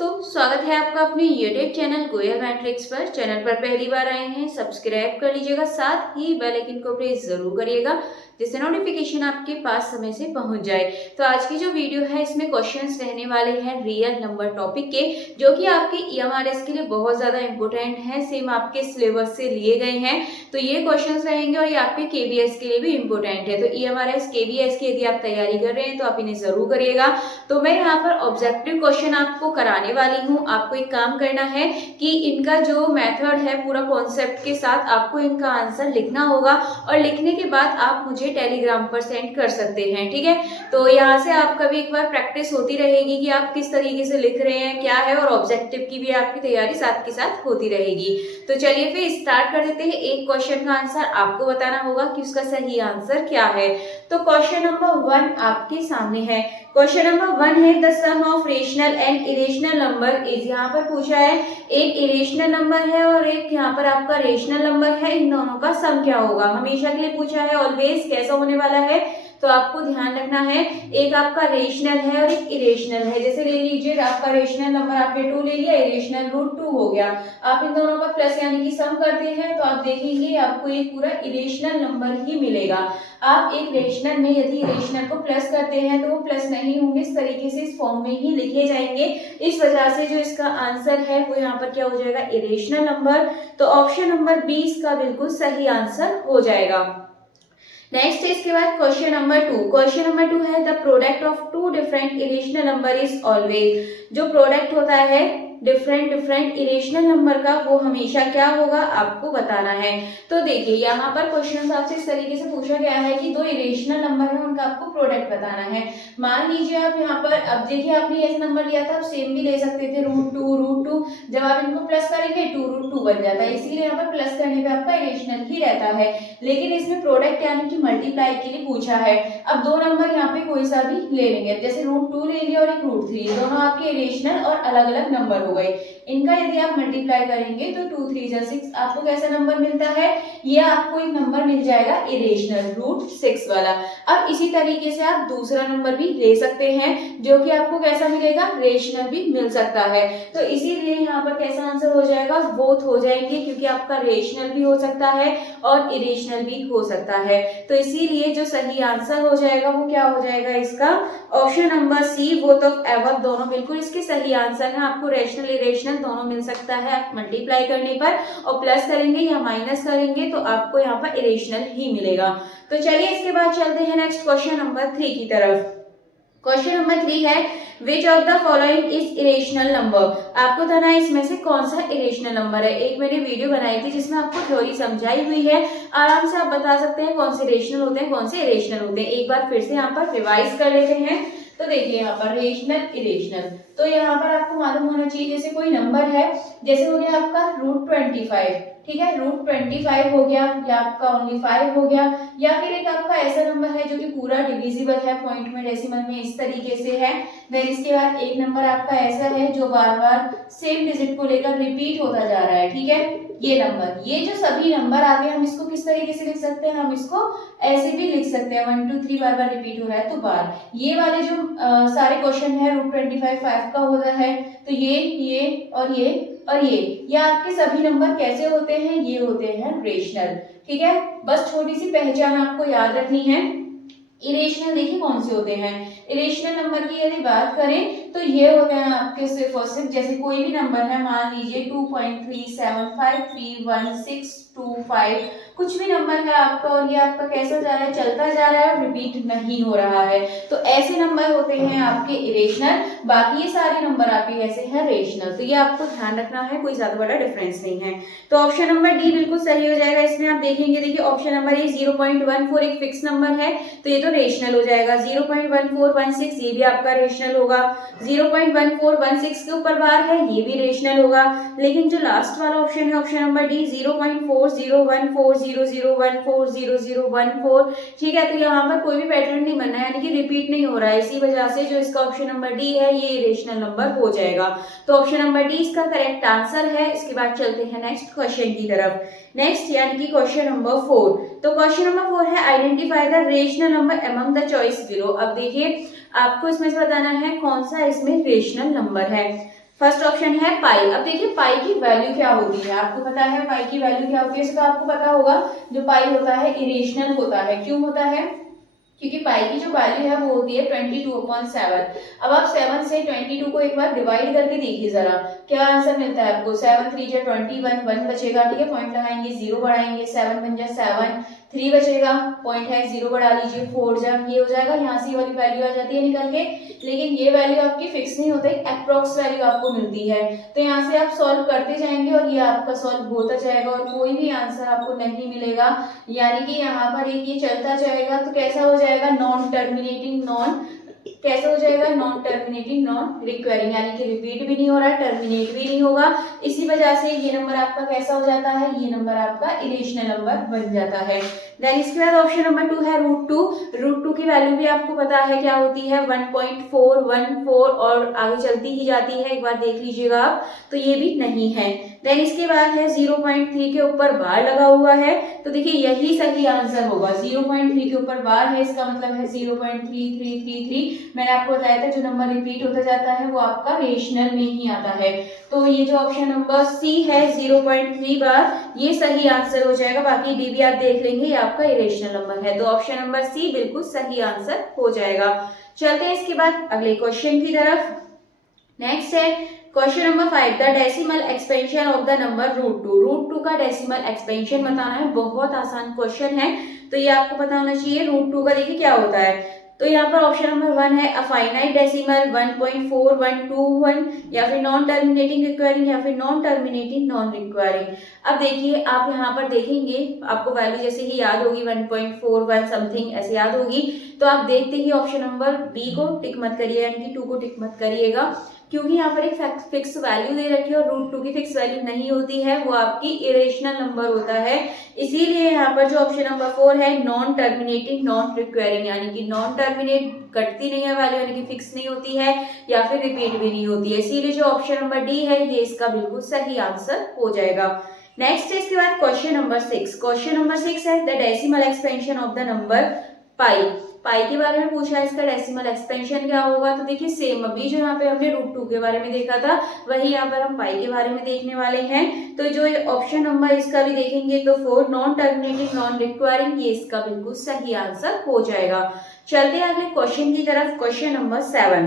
दोस्तों, स्वागत है आपका अपने यूट्यूब चैनल गोयल मैट्रिक्स पर। चैनल पर पहली बार आए हैं, सब्सक्राइब कर लीजिएगा, साथ ही बेल आइकन को प्रेस जरूर करिएगा जिससे नोटिफिकेशन आपके पास समय से पहुंच जाए। तो आज की जो वीडियो है इसमें क्वेश्चंस रहने वाले हैं रियल नंबर टॉपिक के, जो कि आपके ईएमआरएस के लिए बहुत ज्यादा इंपॉर्टेंट है, सेम आपके सिलेबस से लिए गए हैं। तो ये क्वेश्चंस रहेंगे और ये आपके केबीएस के लिए भी इंपॉर्टेंट है। तो ईएमआरएस केबीएस की यदि आप तैयारी कर रहे हैं तो आप इन्हें जरूर करिएगा। तो मैं यहाँ पर ऑब्जेक्टिव क्वेश्चन आपको कराने वाली हूँ। आपको एक काम करना है कि इनका जो मेथड है पूरा कॉन्सेप्ट के साथ आपको इनका आंसर लिखना होगा और लिखने के बाद आप मुझे टेलीग्राम पर सेंड कर सकते हैं, ठीक है। तो यहाँ से आपका भी एक बार प्रैक्टिस होती रहेगी कि आप किस तरीके से लिख रहे हैं, क्या है, और ऑब्जेक्टिव की भी आपकी तैयारी साथ के साथ होती रहेगी। तो चलिए फिर स्टार्ट कर देते हैं। एक क्वेश्चन का आंसर आपको बताना होगा कि उसका सही आंसर क्या है। तो क्वेश्चन नंबर 1 आपके सामने है। क्वेश्चन नंबर 1 है the sum of rational and irrational number is. यहाँ पर पूछा है एक इरेशनल नंबर है और एक यहाँ पर आपका रेशनल नंबर है, इन दोनों का सम क्या होगा। हमेशा के लिए पूछा है, ऑलवेज कैसा होने वाला है, तो आपको ध्यान रखना है एक आपका रेशनल है और एक इरेशनल है। जैसे ले लीजिए आपका रेशनल नंबर आपने 2 ले लिया, इरेशनल रूट 2 हो गया। आप इन दोनों का प्लस यानी कि सम करते हैं तो आप देखेंगे आपको एक पूरा इरेशनल नंबर ही मिलेगा। आप एक रेशनल में यदि इरेशनल को प्लस करते हैं तो वो प्लस नहीं होंगे, इस तरीके से इस फॉर्म में ही लिखे जाएंगे। इस वजह से जो इसका आंसर है वो यहाँ पर क्या हो जाएगा, इरेशनल नंबर। तो ऑप्शन नंबर 20 का बिल्कुल सही आंसर हो जाएगा। नेक्स्ट है इसके बाद क्वेश्चन नंबर 2। क्वेश्चन नंबर 2 है the product of two different irrational number is always. जो प्रोडक्ट होता है डिफरेंट इरेशनल नंबर का वो हमेशा क्या होगा आपको बताना है। तो देखिए यहाँ पर क्वेश्चन आपसे इस तरीके से पूछा गया है कि दो इरेशनल नंबर है उनका आपको प्रोडक्ट बताना है। मान लीजिए आप यहाँ पर, अब देखिए आपने ऐसे नंबर लिया था, आप सेम भी ले सकते थे रूट टू। जब आप इनको प्लस करेंगे 2√2 बन जाता है, इसीलिए यहाँ पर प्लस करने पे आपका इरेशनल ही रहता है। लेकिन इसमें प्रोडक्ट यानी कि मल्टीप्लाई के लिए पूछा है। अब दो नंबर यहाँ पे कोई सा भी ले लेंगे, जैसे रूट 2 ले लिया और एक √3, दोनों आपके इरेशनल और अलग अलग नंबर हो गए। इनका यदि आप मल्टीप्लाई करेंगे तो 2 3 जा 6, आपको कैसा नंबर मिलता है, ये आपको एक नंबर मिल जाएगा इरेशनल √6 वाला। अब इसी तरीके से आप दूसरा नंबर भी ले सकते हैं जो कि आपको कैसा मिलेगा, रेशनल भी मिल सकता है। तो इसीलिए यहाँ पर कैसा आंसर हो जाएगा, बोथ हो जाएंगे, क्योंकि आपका रेशनल भी हो सकता है और इरेशनल भी हो सकता है। तो इसीलिए जो सही आंसर हो जाएगा वो क्या हो जाएगा, इसका option number C, both of above, दोनों बिल्कुल इसके सही आंसर है। आपको रेशनल इरेशनल दोनों मिल सकता है। आप मल्टीप्लाई करने पर और प्लस करेंगे या माइनस करेंगे तो आपको यहाँ पर इरेशनल ही मिलेगा। तो चलिए इसके बाद चलते हैं नेक्स्ट क्वेश्चन नंबर 3 की तरफ। क्वेश्चन नंबर 3 है which of the following is irrational number. आपको बताना है इसमें से कौन सा इरेशनल नंबर है। एक मैंने वीडियो बनाई थी जिसमें आपको थ्योरी समझाई हुई है, आराम से आप बता सकते हैं कौन से रेशनल होते हैं, कौन से इरेशनल होते हैं। एक बार फिर से यहाँ पर रिवाइज कर लेते हैं। तो देखिए यहाँ पर रेशनल इरेशनल, तो यहाँ पर आपको मालूम होना चाहिए, जैसे कोई नंबर है, जैसे हो गया आपका √25, ठीक है, √25 हो गया, या आपका ओनली 5 हो गया, या फिर एक आपका ऐसा नंबर है जो कि पूरा डिविजिबल है पॉइंट में, डेसिमल में, इस तरीके से है। देन इसके बाद एक नंबर आपका ऐसा है जो बार बार सेम डिजिट को लेकर रिपीट होता जा रहा है, ठीक है, ये नंबर। ये जो सभी नंबर आते हैं हम इसको किस तरीके से लिख सकते हैं, हम इसको ऐसे भी लिख सकते हैं, 1 2 3 बार बार रिपीट हो रहा है तो बार। ये वाले जो सारे क्वेश्चन है √25 5 का होता है, तो ये और ये आपके सभी नंबर कैसे होते हैं, ये होते हैं रेशनल, ठीक है। बस छोटी सी पहचान आपको याद रखनी है। इरेशनल देखिए कौन से होते हैं। इरेशनल नंबर की यदि बात करें तो ये होते हैं आपके सिर्फ और सिर्फ, जैसे कोई भी नंबर है, मान लीजिए 2.3753625, कुछ भी नंबर है आपका और ये आपका कैसा जा रहा है, चलता जा रहा है, रिपीट नहीं हो रहा है, तो ऐसे नंबर होते हैं आपके इरेशनल। बाकी ये सारे नंबर आपके कैसे हैं, रेशनल। तो ये आपको ध्यान रखना है, कोई ज्यादा बड़ा डिफरेंस नहीं है। तो ऑप्शन नंबर डी बिल्कुल सही हो जाएगा। इसमें आप देखेंगे, देखिए ऑप्शन नंबर ए 0.14 एक फिक्स नंबर है तो ये तो रेशनल हो जाएगा। 0.1416 ये भी आपका रेशनल होगा। 0.1416 के ऊपर बार है, ये भी रेशनल होगा। लेकिन जो लास्ट वाला ऑप्शन है, ऑप्शन नंबर डी 0.401400140014, ठीक है, तो यहाँ पर कोई भी पैटर्न नहीं बनना है, यानी कि रिपीट नहीं हो रहा है। इसी वजह से जो इसका ऑप्शन नंबर डी है ये रेशनल नंबर हो जाएगा। तो ऑप्शन नंबर डी इसका करेक्ट आंसर है। इसके बाद चलते हैं नेक्स्ट क्वेश्चन की तरफ। नेक्स्ट यानी कि क्वेश्चन नंबर 4। तो क्वेश्चन नंबर 4 है identify the rational number among the choice below. अब देखिए आपको इसमें से बताना है कौन सा इसमें रेशनल नंबर है। फर्स्ट ऑप्शन है पाई। अब देखिए पाई की वैल्यू क्या होती है, आपको पता है पाई की वैल्यू क्या होती है, इसका आपको पता होगा। जो पाई होता है इरेशनल होता है। क्यों होता है? क्योंकि पाई की जो वैल्यू है वो होती है 22/7। अब आप 7 से 22 को एक बार डिवाइड करके देखिए जरा, क्या आंसर मिलता है आपको। 7 3 जा 21, 1 बचेगा, ठीक है, पॉइंट लगाएंगे, 0 बढ़ाएंगे, 7 बन जा 7, 3 बचेगा, पॉइंट है, 0 बढ़ा लीजिए, 4 जा, ये हो जाएगा, यहाँ से वाली वैल्यू आ जाती है निकल के। लेकिन ये वैल्यू आपकी फिक्स नहीं होती, अप्रोक्स वैल्यू आपको मिलती है। तो यहाँ से आप सॉल्व करते जाएंगे और ये आपका सॉल्व होता जाएगा और कोई भी आंसर आपको नहीं मिलेगा, यानी कि यहाँ पर एक ये चलता जाएगा। तो कैसा हो जाएगा, नॉन टर्मिनेटिंग, नॉन कैसे हो जाएगा, नॉन टर्मिनेटिंग नॉन रिक्वायरिंग, यानी कि रिपीट भी नहीं हो रहा है, टर्मिनेट भी नहीं होगा। इसी वजह से ये नंबर आपका कैसा हो जाता है, ये नंबर आपका इरेशनल नंबर बन जाता है। देन इसके बाद ऑप्शन नंबर 2 है √2। √2 की वैल्यू भी आपको पता है क्या होती है, 1.414 और आगे चलती ही जाती है, एक बार देख लीजिएगा आप। तो ये भी नहीं है। देन इसके बाद है 0.3 के ऊपर बार लगा हुआ है, तो देखिए यही सही आंसर होगा। 0.3 के ऊपर बार है, इसका मतलब है 0.3333। मैंने आपको बताया था जो नंबर रिपीट होता जाता है वो आपका रेशनल में ही आता है। तो ये जो ऑप्शन नंबर सी है 0.3 बार, ये सही आंसर हो जाएगा। बाकी डी भी आप देख लेंगे, ये आपका इरेशनल नंबर है। तो ऑप्शन नंबर सी बिल्कुल सही आंसर हो जाएगा। चलते हैं इसके बाद अगले क्वेश्चन की तरफ। नेक्स्ट है question number 5, the decimal expansion of the number √2। √2 का डेसिमल एक्सपेंशन बताना है, बहुत आसान क्वेश्चन है, तो ये आपको पता होना चाहिए। √2 का देखिए क्या होता है। तो यहाँ पर ऑप्शन नंबर 1 है अ फाइनाइट डेसिमल, 1.4121, या फिर नॉन टर्मिनेटिंग रिक्वायरिंग, या फिर नॉन टर्मिनेटिंग नॉन रिक्वायरिंग। अब देखिए आप यहाँ पर देखेंगे, आपको वैल्यू जैसे ही याद होगी 1.41 समथिंग ऐसे याद होगी, तो आप देखते ही ऑप्शन नंबर बी को टिक मत करिए, यानी कि 2 को टिक मत करिएगा, क्योंकि यहाँ पर एक फिक्स वैल्यू दे रखी है और √2 की फिक्स वैल्यू नहीं होती है, वो आपकी इरेशनल नंबर होता है। इसीलिए यहाँ पर जो ऑप्शन नंबर 4 है नॉन टर्मिनेटिंग नॉन रिक्वायरिंग, यानी कि नॉन टर्मिनेट कटती नहीं है वैल्यू, यानी कि फिक्स नहीं होती है या फिर रिपीट भी नहीं होती है। इसीलिए जो ऑप्शन नंबर डी है ये इसका बिल्कुल सही आंसर हो जाएगा। नेक्स्ट इसके बाद क्वेश्चन नंबर 6। क्वेश्चन नंबर 6 है the decimal expansion of the number pi. Pi के बारे में पूछा है, इसका डेसिमल एक्सपेंशन क्या होगा। तो देखिए सेम अभी जो यहाँ पे हमने √2 के बारे में देखा था, वही यहाँ पर हम पाई के बारे में देखने वाले हैं। तो जो ऑप्शन नंबर इसका भी देखेंगे तो 4 नॉन टर्मिनेटिंग नॉन रिक्वायरिंग, ये इसका बिल्कुल सही आंसर हो जाएगा। चलते हैं अगले क्वेश्चन की तरफ। Question number 7।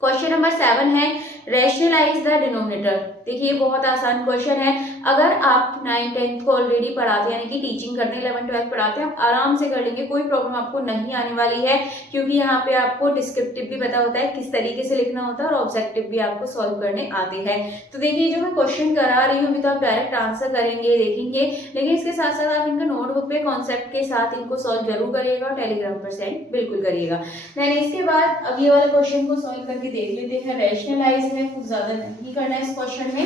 क्वेश्चन नंबर 7 है रैशनलाइज द डिनोमिनेटर। देखिए बहुत आसान क्वेश्चन है, अगर आप 9 10 को ऑलरेडी पढ़ाते हैं, यानी कि टीचिंग करते हैं, 11 12 पढ़ाते हैं, आप आराम से कर लेंगे, कोई प्रॉब्लम आपको नहीं आने वाली है, क्योंकि यहाँ पे आपको डिस्क्रिप्टिव भी पता होता है किस तरीके से लिखना होता है और ऑब्जेक्टिव भी आपको सॉल्व करने आते हैं। तो देखिए जो मैं क्वेश्चन करा रही हूँ अभी तो आप डायरेक्ट आंसर करेंगे देखेंगे, लेकिन इसके साथ साथ आप इनका नोटबुक पे कॉन्सेप्ट के साथ इनको सॉल्व जरूर करिएगा और टेलीग्राम पर सेंड बिल्कुल करिएगा। देन इसके बाद अब ये वाले क्वेश्चन को सॉल्व करके देख लेते हैं। रैशनलाइज है, कुछ ज्यादा नहीं करना है इस क्वेश्चन में।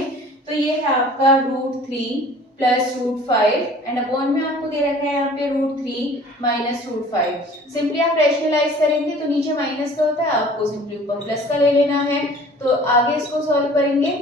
तो ये है आपका √3 प्लस √5 एंड अपॉन में आपको दे रखा है यहाँ पे √3 माइनस √5। सिंपली आप रैशनलाइज करेंगे तो नीचे माइनस का होता है, आपको सिंपली ऊपर प्लस का ले लेना है। तो आगे इसको सॉल्व करेंगे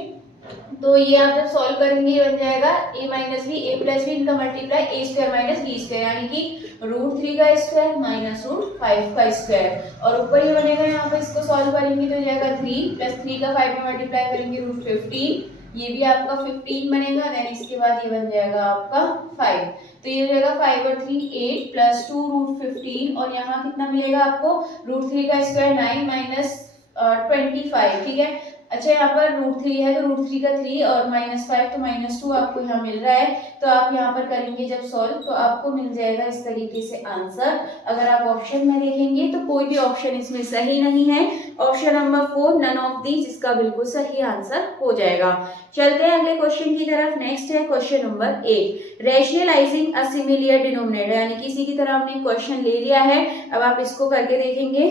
तो ये आप जब सॉल्व करेंगे बन जाएगा a minus B, A plus B, इनका multiply a square minus B square, यानी कि √3 का स्क्वायर माइनस √5 का स्क्वायर, और ऊपर ये बनेगा यहाँ पे इसको सॉल्व करेंगे तो जाएगा 3 प्लस 3 का 5 में मल्टीप्लाई करेंगे √15, ये भी आपका 15 बनेगा। देन इसके बाद ये बन जाएगा आपका 5, तो ये हो जाएगा 5 और 3 8 प्लस 2 √15, और यहाँ कितना मिलेगा आपको, √3 का स्क्वायर 9 माइनस 25, ठीक है। अच्छा यहाँ पर √3 है तो √3 का 3 और -5 तो -2 आपको यहाँ मिल रहा है। तो आप यहाँ पर करेंगे जब सॉल्व तो आपको मिल जाएगा इस तरीके से आंसर। अगर आप ऑप्शन में देखेंगे तो कोई भी ऑप्शन इसमें सही नहीं है। Option number 4 none of these इसका बिल्कुल सही आंसर हो जाएगा। चलते हैं अगले क्वेश्चन की तरफ। नेक्स्ट है question number 8, rationalising a similar denominator, यानी किसी की तरह हमने क्वेश्चन ले लिया है, अब आप इसको करके देखेंगे,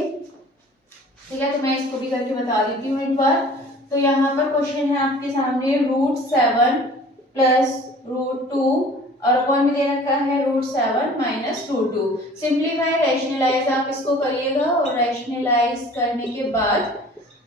ठीक है। तो मैं इसको भी करके बता देती हूँ एक बार। तो यहाँ पर क्वेश्चन है आपके सामने √7 प्लस √2 और अपॉन में दे रखा है √7 माइनस √2। सिंप्लीफाई रैशनलाइज आप इसको करिएगा, और रैशनलाइज करने के बाद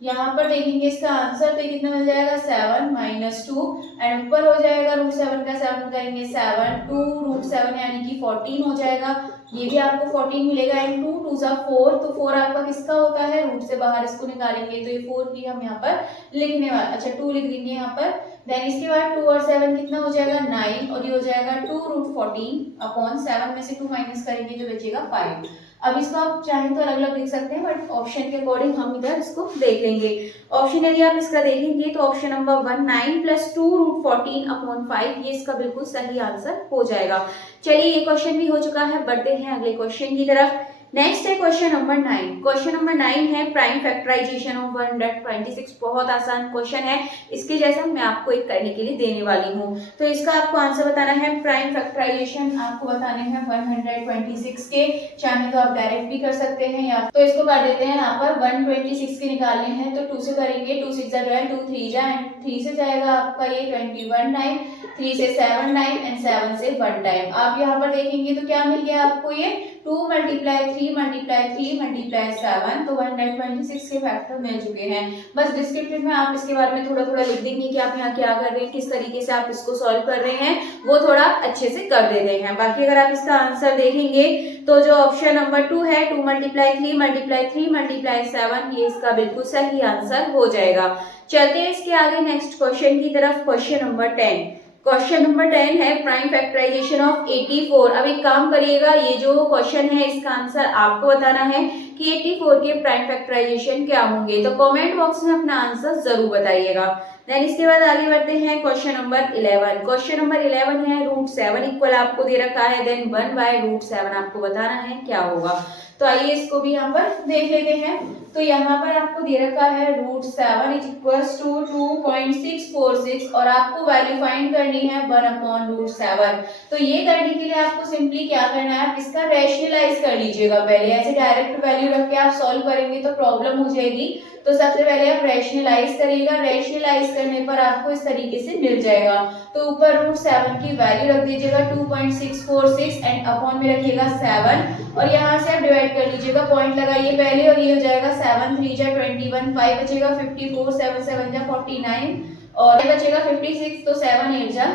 यहाँ पर देखेंगे इसका आंसर तो कितना मिल जाएगा 7 माइनस 2, एंड ऊपर हो जाएगा √7 का 7 करेंगे 7 2 √7 यानी कि 14 हो जाएगा, ये भी आपको 14 मिलेगा एंड 2 2 सा 4, तो 4 आपका किसका होता है, रूट से बाहर इसको निकालेंगे तो ये 4 भी हम यहाँ पर लिखने वाले, अच्छा 2 लिख देंगे यहाँ पर। देन इसके बाद 2 और 7 कितना हो जाएगा 9, और ये हो जाएगा 2 रूट 14 अपॉन 7 में से 2 माइनस करेंगे तो बचेगा 5। अब इसको आप चाहें तो अलग अलग लिख सकते हैं, बट ऑप्शन के अकॉर्डिंग हम इधर इसको देख लेंगे। ऑप्शन यदि आप इसका देखेंगे तो option number 1 9 plus 2 root 14 upon 5, ये इसका बिल्कुल सही आंसर हो जाएगा। चलिए ये क्वेश्चन भी हो चुका है, बढ़ते हैं अगले क्वेश्चन की तरफ। नेक्स्ट है क्वेश्चन नंबर 9। क्वेश्चन नंबर 9 है प्राइम फैक्टराइजेशन ऑफ 126। बहुत आसान क्वेश्चन है, इसके जैसा मैं आपको एक करने के लिए देने वाली हूँ। तो इसका आपको आंसर बताना है, प्राइम फैक्टराइजेशन आपको बताने हैं 126 के। चाहे तो आप डायरेक्ट भी कर सकते हैं, या तो इसको कर देते हैं यहाँ पर 126 के निकालने हैं तो 2 से करेंगे, 2 6 जा 12, 2 3 जा, एंड 3 से जाएगा आपका ये 21 टाइम, 3 से 7 टाइम एंड 7 से 1 टाइम। आप यहाँ पर देखेंगे तो क्या मिल गया आपको, ये 2 मल्टीप्लाई 3 मल्टीप्लाई 3 मल्टीप्लाई 7, तो 126 के फैक्टर मिल चुके हैं। बस डिस्क्रिप्टिव में आप इसके बारे में थोड़ा थोड़ा लिख देंगे कि आप यहाँ क्या कर रहे हैं, किस तरीके से आप इसको सॉल्व कर रहे हैं, वो थोड़ा अच्छे से कर दे रहे हैं। बाकी अगर आप इसका आंसर देखेंगे तो जो ऑप्शन नंबर 2 है 2 मल्टीप्लाई 3 मल्टीप्लाई 3 मल्टीप्लाई 7, ये इसका बिल्कुल सही आंसर हो जाएगा। चलते हैं इसके आगे नेक्स्ट क्वेश्चन की तरफ। Question number 10। क्वेश्चन नंबर 10 है प्राइम फैक्टराइजेशन ऑफ 84। अब एक काम करिएगा, ये जो क्वेश्चन है इसका आंसर आपको बताना है कि 84 के प्राइम फैक्टराइजेशन क्या होंगे, तो कमेंट बॉक्स में अपना आंसर जरूर बताइएगा। देन इसके बाद आगे बढ़ते हैं क्वेश्चन नंबर 11। क्वेश्चन नंबर 11 है रूट 7 इक्वल आपको दे रखा है, देन 1 बाय रूट 7 आपको बताना है क्या होगा। तो आइए इसको भी यहाँ पर देख लेते हैं। तो यहाँ पर आपको दे रखा है रूट 7 इज इक्वल्स टू 2.646 और आपको वैल्यू फाइंड करनी है 1 अपॉन रूट 7। तो ये करने के लिए आपको सिंपली क्या करना है, आप इसका रेशनलाइज कर लीजिएगा पहले। ऐसे डायरेक्ट वैल्यू रख के आप सॉल्व करेंगे तो प्रॉब्लम हो जाएगी, तो सबसे पहले आप रेशनलाइज करिएगा। रेशनलाइज करने पर आपको इस तरीके से मिल जाएगा। तो ऊपर रूट 7 की वैल्यू रख दीजिएगा 2.646 एंड अपॉन में रखिएगा 7, और यहाँ से आप डिवाइड कर लीजिएगा, पॉइंट लगाइए पहले, और ये हो जाएगा 7 3 जा 21, 5 बचेगा 54, 7 7 जा 49 और ये बचेगा 56, तो 7 8 जा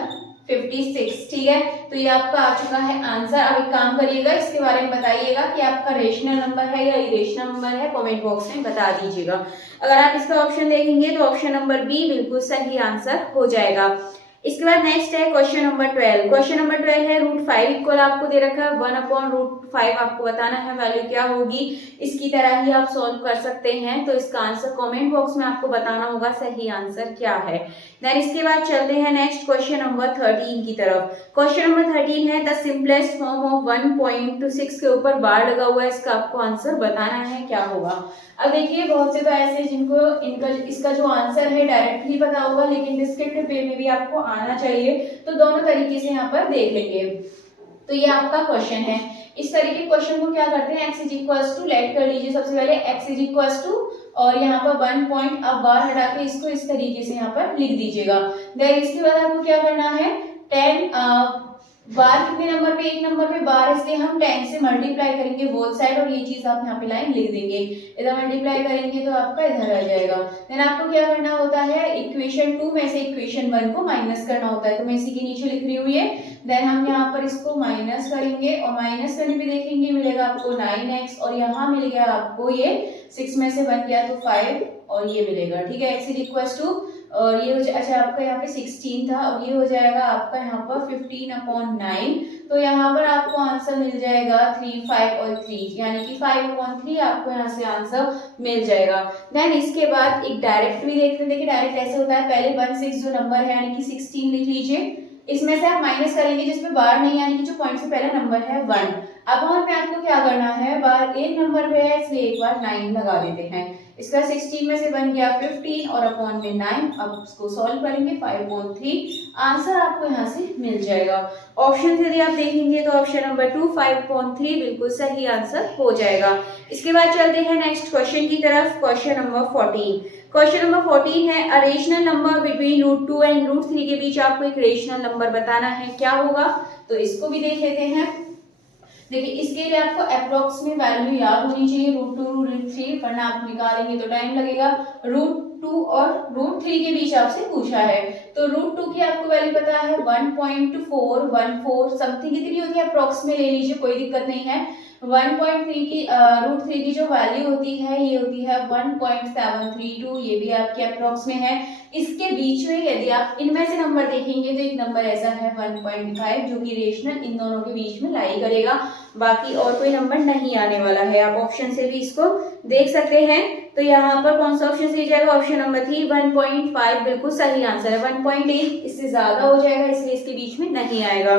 56। ठीक है, तो ये आपका आ चुका है आंसर। अब एक काम करिएगा, इसके बारे में बताइएगा कि आपका रेशनल नंबर है या इरेशनल नंबर है, कमेंट बॉक्स में बता दीजिएगा। अगर आप इसका ऑप्शन देखेंगे तो ऑप्शन नंबर बी बिल्कुल सही आंसर हो जाएगा। इसके बाद नेक्स्ट है क्वेश्चन नंबर 12। क्वेश्चन नंबर 12 है रूट 5 इक्वल आपको दे रखा है 1 अपॉन रूट 5, आपको बताना है वैल्यू क्या होगी। इसकी तरह ही आप सॉल्व कर सकते हैं, तो इसका आंसर कमेंट बॉक्स में आपको बताना होगा सही आंसर क्या है। देन इसके बाद चलते हैं नेक्स्ट क्वेश्चन नंबर 13 की तरफ। क्वेश्चन नंबर 13 है द सिंपलेस्ट फॉर्म ऑफ 1.26 के ऊपर बार लगा हुआ है, इसका आपको आंसर बताना है क्या होगा। अब देखिए बहुत से तो ऐसे जिनको इनका इसका जो आंसर है डायरेक्टली पता होगा, लेकिन डिस्क्रिप्टिव वे में भी आपको आना चाहिए, तो दोनों तरीके से यहाँ पर देख लेंगे। तो ये आपका क्वेश्चन है, इस तरीके क्वेश्चन को क्या करते हैं, x is equals to let कर लीजिए सबसे पहले x इज इक्वल्स टू, और यहाँ पर 1 पॉइंट आप बार हटा के इसको इस तरीके से यहाँ पर लिख दीजिएगा। देन इसके बाद आपको क्या करना है, 10 बार कितने नंबर पे, एक नंबर पे बार, इसलिए हम 10 से मल्टीप्लाई करेंगे बोथ साइड, और ये चीज आप यहाँ पे लाइन लिख देंगे। इधर मल्टीप्लाई करेंगे तो आपका इधर आ जाएगा। देन आपको क्या करना होता है, इक्वेशन 2 में से इक्वेशन 1 को माइनस करना होता है, तो मैं इसी के नीचे लिख रही हूँ ये। देन हम यहाँ पर इसको माइनस करेंगे, और माइनस करने पे देखेंगे मिलेगा आपको 9x, और यहाँ मिल गया आपको ये 6 में से 1 गया तो 5, और ये मिलेगा। ठीक है, x इज इक्वल्स टू, और ये हो जाए, अच्छा आपका यहाँ पे 16 था, और ये हो जाएगा आपका यहाँ पर 15 अपॉन 9, तो यहाँ पर आपको आंसर मिल जाएगा 3 5 और 3, यानी कि 5 अपॉन 3 आपको यहाँ से आंसर मिल जाएगा। देन इसके बाद एक डायरेक्ट भी देख लेते हैं कि डायरेक्ट ऐसे होता है, पहले 16 जो नंबर है यानी कि 16 लिख लीजिए, इसमें से आप माइनस करेंगे जिसमें बार नहीं, यानी कि जो पॉइंट से पहला नंबर है 1। अब वहां पे आपको क्या करना है, बार एक नंबर पे है इसलिए एक बार 9 लगा देते हैं। इसका 16 में से बन गया 15 और अपॉन में 9। अब इसको सॉल्व करेंगे 5/3, आंसर आपको यहाँ से मिल जाएगा। ऑप्शन यदि आप देखेंगे तो ऑप्शन नंबर 2 5/3 बिल्कुल सही आंसर हो जाएगा। इसके बाद चलते हैं नेक्स्ट क्वेश्चन की तरफ। Question number 14। क्वेश्चन नंबर 14 है a rational number between √2 and √3 के बीच आपको एक रेशनल नंबर बताना है, क्या होगा। तो इसको भी देख लेते हैं। देखिए इसके लिए आपको अप्रोक्स में वैल्यू याद होनी चाहिए, √2 √3, वरना आप निकालेंगे तो टाइम लगेगा। √2 और √3 के बीच आपसे पूछा है। तो √2 की आपको वैल्यू पता है 1.414 समथिंग कितनी होती है, अप्रॉक्स में ले लीजिए, कोई दिक्कत नहीं है। 1.3 की √3 की जो वैल्यू होती है ये होती है 1.732, ये भी आपके अप्रॉक्स में है। इसके बीच में यदि आप इनमें से नंबर देखेंगे तो एक नंबर ऐसा है 1.5 जो कि रेशनल इन दोनों के बीच में लाई करेगा, बाकी और कोई नंबर नहीं आने वाला है। आप ऑप्शन से भी इसको देख सकते हैं। तो यहाँ पर कौन सा ऑप्शन सही जाएगा, ऑप्शन नंबर 3 1.5 बिल्कुल सही आंसर है। 1.8 इससे ज्यादा हो जाएगा इसलिए इसके बीच में नहीं आएगा।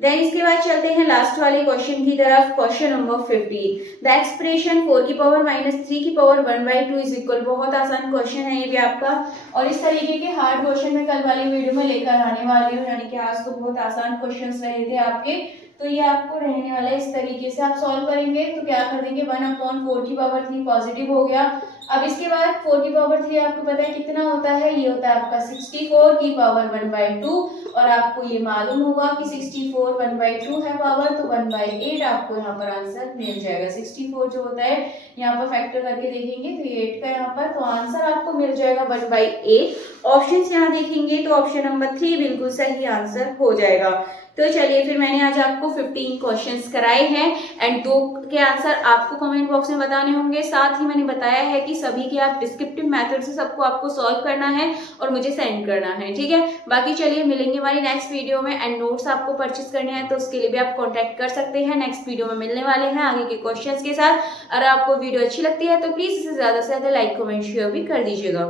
देन इसके बाद चलते हैं लास्ट वाले क्वेश्चन की तरफ। क्वेश्चन नंबर 50, द एक्सप्रेशन 4 की पावर -3 की पावर 1/2 इज इक्वल। बहुत आसान क्वेश्चन है ये भी आपका, और इस तरीके के हार्ड क्वेश्चन मैं कल वाली वीडियो में लेकर आने वाली हूँ, यानी कि आज तो बहुत आसान क्वेश्चंस रहे थे आपके, तो ये आपको रहने वाला है इस तरीके से। आप सॉल्व करेंगे तो क्या कर देंगे, 1/4 की पावर 3 पॉजिटिव हो गया। अब इसके बाद 4 की पावर 3 आपको पता है कितना होता है, ये होता है आपका 64 की पावर 1/2, और आपको ये मालूम होगा कि 64 1/2 है पावर, तो 1/8 आपको यहाँ पर आंसर मिल जाएगा। 64 जो होता है यहाँ पर फैक्टर करके देखेंगे तो ये 8 का यहाँ पर, तो आंसर आपको मिल जाएगा 1/8। ऑप्शन यहाँ देखेंगे तो ऑप्शन नंबर 3 बिल्कुल सही आंसर हो जाएगा। तो चलिए फिर मैंने आज आपको 15 क्वेश्चंस कराए हैं एंड 2 के आंसर आपको कमेंट बॉक्स में बताने होंगे। साथ ही मैंने बताया है कि सभी के आप डिस्क्रिप्टिव मेथड से सबको आपको सॉल्व करना है और मुझे सेंड करना है, ठीक है। बाकी चलिए मिलेंगे हमारी नेक्स्ट वीडियो में, एंड नोट्स आपको परचेज करने हैं तो उसके लिए भी आप कॉन्टैक्ट कर सकते हैं। नेक्स्ट वीडियो में मिलने वाले हैं आगे के क्वेश्चन के साथ। अगर आपको वीडियो अच्छी लगती है तो प्लीज इसे ज्यादा से ज्यादा लाइक कमेंट शेयर भी कर दीजिएगा।